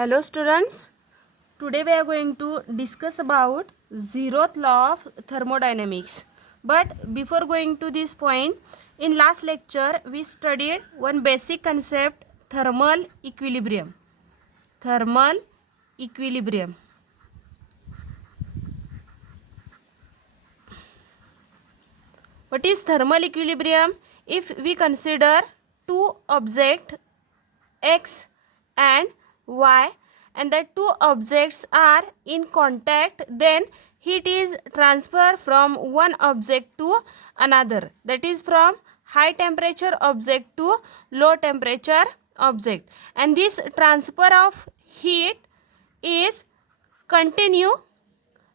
Hello students, today we are going to discuss about zeroth law of thermodynamics. But before going to this point, in last lecture we studied one basic concept, thermal equilibrium. Thermal equilibrium. What is thermal equilibrium? If we consider two objects x and y and the two objects are in contact, then heat is transferred from one object to another, that is from high temperature object to low temperature object, and this transfer of heat is continue,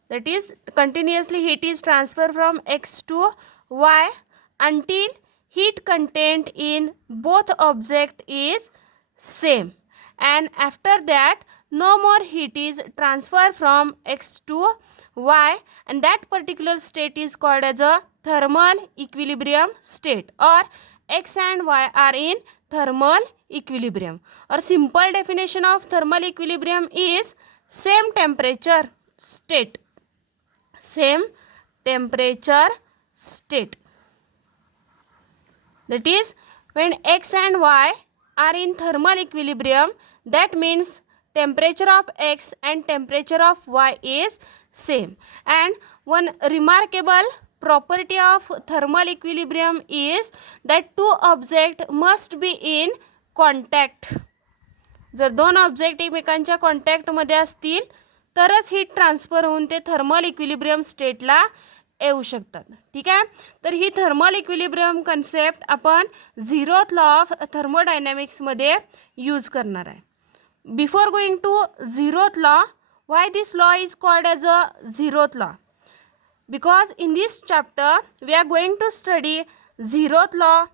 that is continuously heat is transferred from x to y until heat content in both object is same, and after that no more heat is transferred from x to y, and that particular state is called as a thermal equilibrium state, or x and y are in thermal equilibrium. Or simple definition of thermal equilibrium is same temperature state. Same temperature state, that is when x and y are in thermal equilibrium, that means temperature of x and temperature of y is same. And one remarkable property of thermal equilibrium is that two objects must be in contact. जर दोन object एकमेकांच्या कॉन्टॅक्टमध्ये असतील तरच heat transfer होऊन ते thermal equilibrium स्टेटला येऊ शकतात. ठीक आहे, तर ही थर्मल इक्विलिब्रियम कन्सेप्ट आपण झिरोथ लॉ ऑफ थर्मोडायनॅमिक्समध्ये यूज करणार आहे. Before going to zeroth law, why this law is called as a zeroth law? Because in this chapter we are going to study zeroth law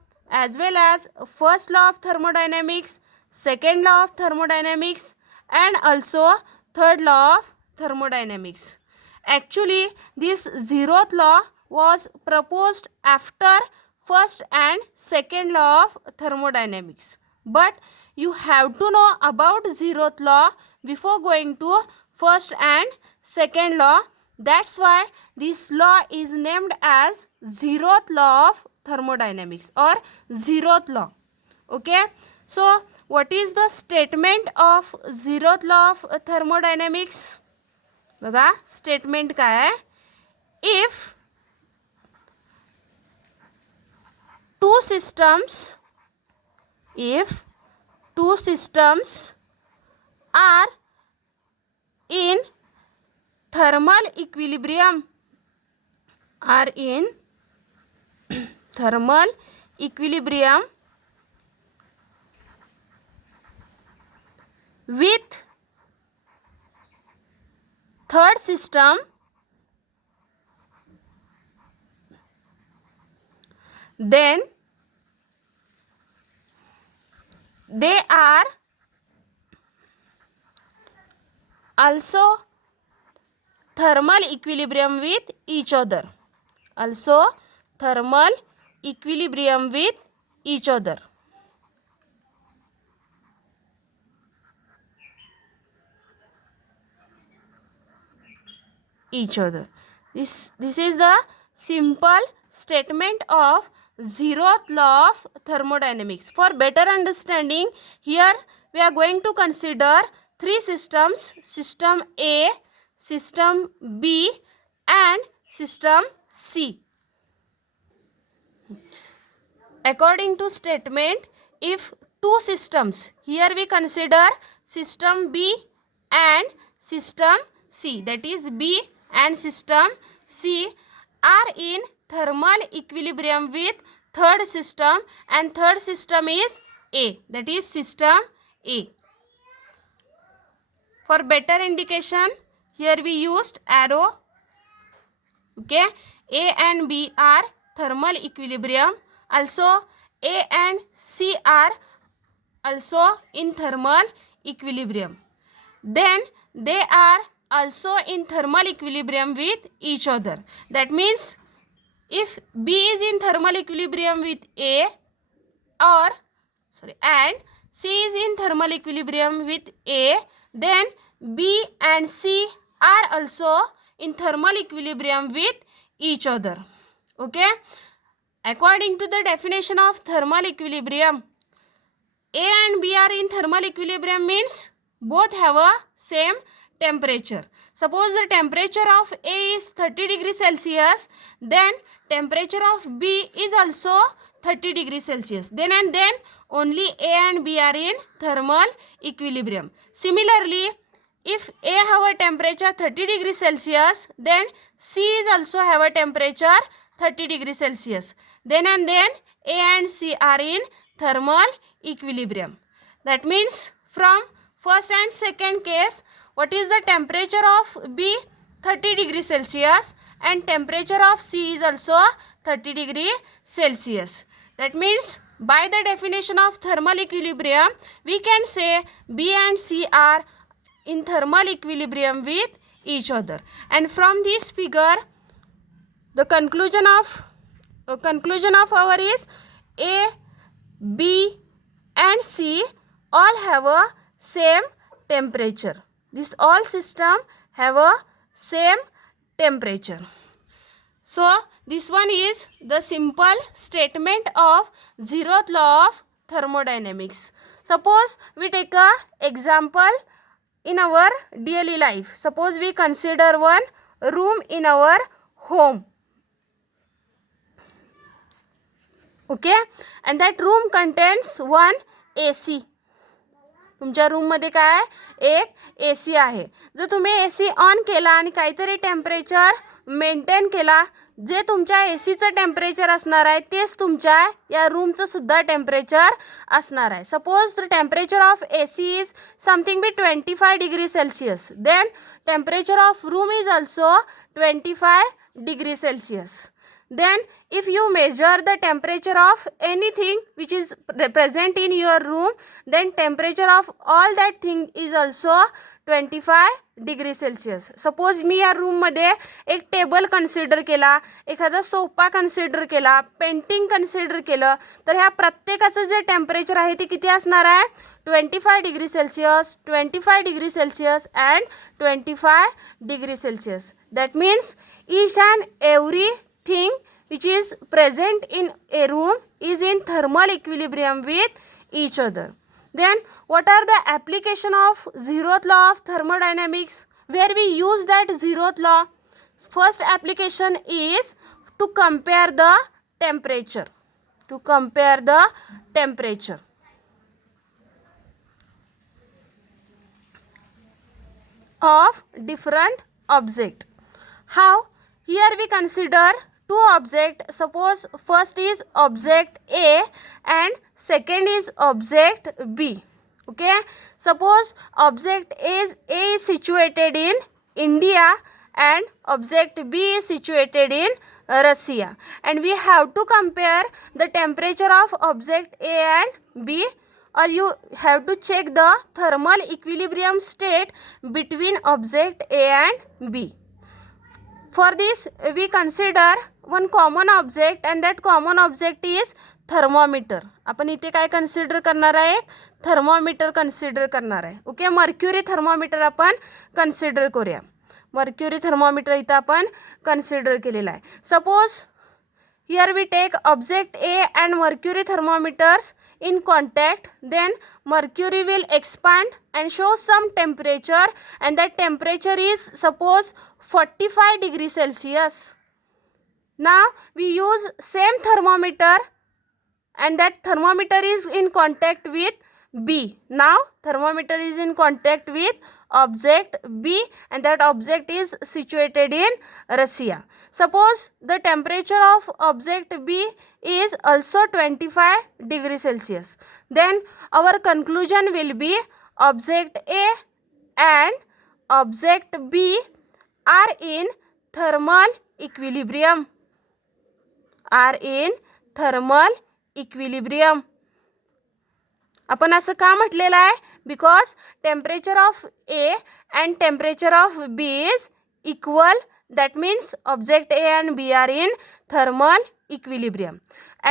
as well as first law of thermodynamics, second law of thermodynamics, and also third law of thermodynamics. Actually this zeroth law was proposed after first and second law of thermodynamics, but you have to know about zeroth law before going to first and second law. That's why this law is named as zeroth law of thermodynamics or zeroth law. Okay, so what is the statement of zeroth law of thermodynamics? बघा statement काय आहे. If two systems are in thermal equilibrium with third system, then they are also thermal equilibrium with each other. Also thermal equilibrium with each other. This is the simple statement of zeroth law of thermodynamics. For better understanding, here we are going to consider three systems: system A, system B, and system C. According to statement, if two systems, here we consider system B and system C, that is B and system C are in thermal equilibrium with third system, and third system is A, that is system A. For better indication, here we used arrow. Okay, A and B are thermal equilibrium. Also A and C are also in thermal equilibrium. Then they are also in thermal equilibrium with each other. That means if B is in thermal equilibrium with A and C is in thermal equilibrium with A, then B and C are also in thermal equilibrium with each other. Okay, according to the definition of thermal equilibrium, A and B are in thermal equilibrium means both have a same temperature. Suppose the temperature of A is 30 degrees Celsius, then temperature of B is also 30 degrees Celsius. Then and then only A and B are in thermal equilibrium. Similarly, if A have a temperature 30 degrees Celsius, then C is also have a temperature 30 degrees Celsius. Then and then A and C are in thermal equilibrium. That means from first and second case, what is the temperature of B? 30 degrees Celsius, and temperature of C is also 30 degree Celsius. That means by the definition of thermal equilibrium, we can say B and C are in thermal equilibrium with each other. And from this figure, the conclusion of our is A, B and C all have a same temperature. This all system have a same temperature. So this one is the simple statement of zeroth law of thermodynamics. Suppose we take a example in our daily life. Suppose we consider one room in our home. Okay, and that room contains one AC. तुमच्या रूममध्ये काय एक AC आहे. जर तुम्ही AC on केला आणि काहीतरी टेम्परेचर मेंटेन केला, जे तुमच्या ACचं टेम्परेचर असणार आहे तेच तुमच्या या रूमचं सुद्धा टेम्परेचर असणार आहे. Suppose the temperature of AC is something B 25 degree Celsius, then temperature of room is also 25 degree Celsius. Then if you measure the temperature of anything which is present in your room, then temperature of all that thing is also 25 degree Celsius. Suppose मी या रूममध्ये एक table consider केला, एखादा sofa consider केला, painting consider केलं, तर ह्या प्रत्येकाचं जे टेम्परेचर आहे ते किती असणार आहे? 25 degree Celsius, 25 degree Celsius and 25 degree Celsius. That means each and everything which is present in a room is in thermal equilibrium with each other. Then what are the application of zeroth law of thermodynamics, where we use that zeroth law? First application is to compare the temperature. To compare the temperature of different object. How? Here we consider two objects. Suppose first is object A and second is object B. Okay, suppose object A is situated in India and object B is situated in Russia, and we have to compare the temperature of object A and B, or you have to check the thermal equilibrium state between object A and B. For this we consider one common object, and that common object is thermometer. आपण इथे काय consider करणार आहे? Thermometer consider करणार आहे. Okay, mercury thermometer आपण consider करूया. Mercury thermometer इथं आपण कन्सिडर केलेला आहे. Suppose here we take object A and mercury thermometers in contact, then mercury will expand and show some temperature, and that temperature is suppose 45 degrees Celsius. Now we use same thermometer, and that thermometer is in contact with B. Now thermometer is in contact with object B, and that object is situated in Russia. Suppose the temperature of object B is also 25 degree Celsius. Then our conclusion will be object A and object B are in thermal equilibrium. Are in thermal equilibrium. आपण असं का म्हटलेलं आहे? Because temperature of A and temperature of B is equal. That means object A and B are in thermal equilibrium.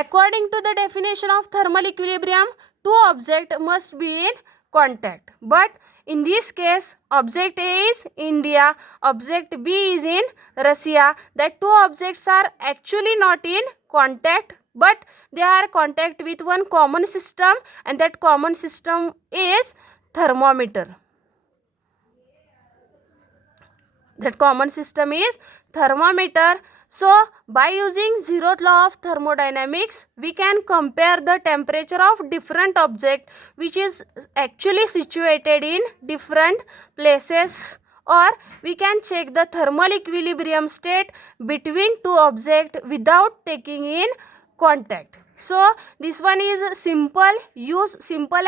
According to the definition of thermal equilibrium, two objects must be in contact. But in this case object A is India, object B is in Russia. That two objects are actually not in contact, but they are contact with one common system, and that common system is thermometer. That common system is thermometer. So by using zeroth law of thermodynamics, we can compare the temperature of different object which is actually situated in different places, or we can check the thermal equilibrium state between two objects without taking in contact. So this one is simple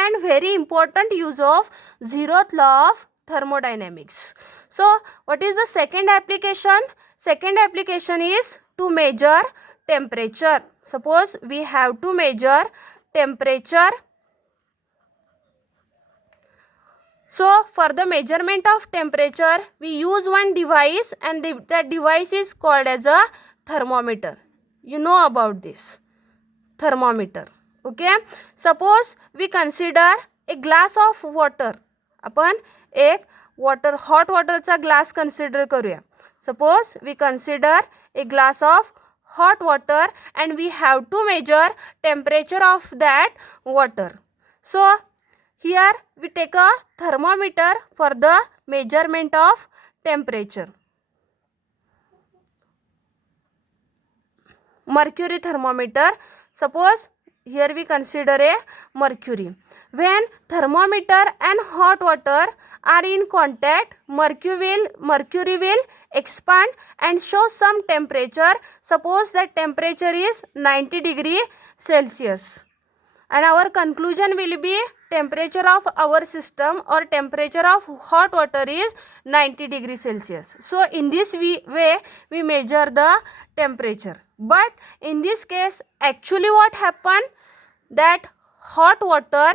and very important use of zeroth law of thermodynamics. So what is the second application? Second application is to measure temperature. Suppose we have to measure temperature. So for the measurement of temperature, we use one device, and that device is called as a thermometer. You know about this thermometer. Okay. Suppose we consider a glass of water. आपण एक hot water चा glass consider करूया. Suppose we consider a glass of hot water and we have to measure temperature of that water. So here we take a thermometer for the measurement of temperature. Mercury thermometer. Suppose here we consider a mercury. When thermometer and hot water are in contact, mercury will expand and show some temperature. Suppose that temperature is 90 degree Celsius, and our conclusion will be temperature of our system or temperature of hot water is 90 degree Celsius. So in this way we measure the temperature. But in this case actually what happened, that hot water,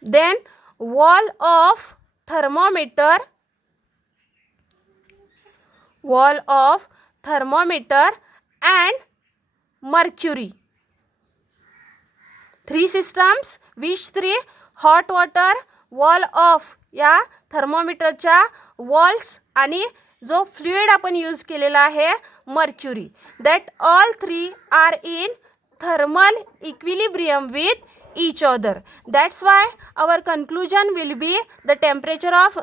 then wall of thermometer and mercury, three systems. Which three? hot water, wall of या थर्मोमीटरच्या walls आणि जो fluid आपण use केलेला आहे mercury, that all three are in thermal equilibrium with each other. That's why our conclusion will be the temperature of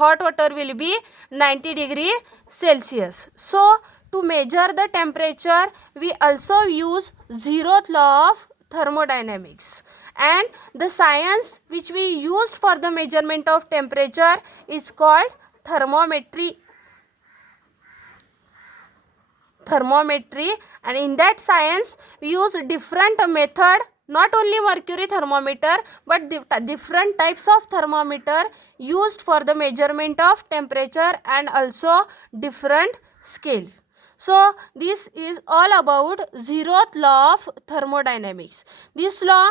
hot water will be 90 degree Celsius. So to measure the temperature we also use zeroth law of thermodynamics, and the science which we used for the measurement of temperature is called thermometry, and in that science we use different method, not only mercury thermometer but different types of thermometer used for the measurement of temperature and also different scales. So this is all about zeroth law of thermodynamics. This law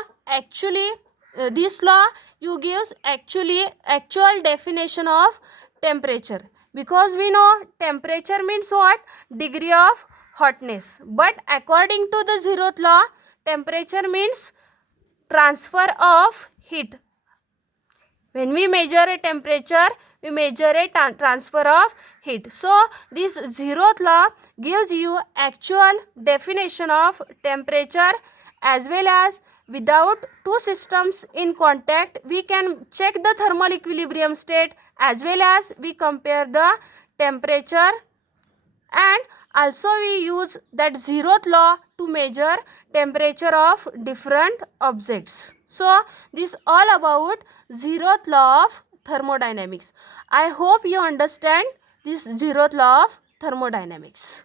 you gives actual definition of temperature, because we know temperature means what? Degree of hotness. But according to the zeroth law, temperature means transfer of heat. When we measure a temperature, we measure a transfer of heat. So this zeroth law gives you actual definition of temperature, as well as without two systems in contact we can check the thermal equilibrium state, as well as we compare the temperature, and also we use that zeroth law to measure temperature of different objects. So this all about zeroth law of thermodynamics. I hope you understand this zeroth law of thermodynamics.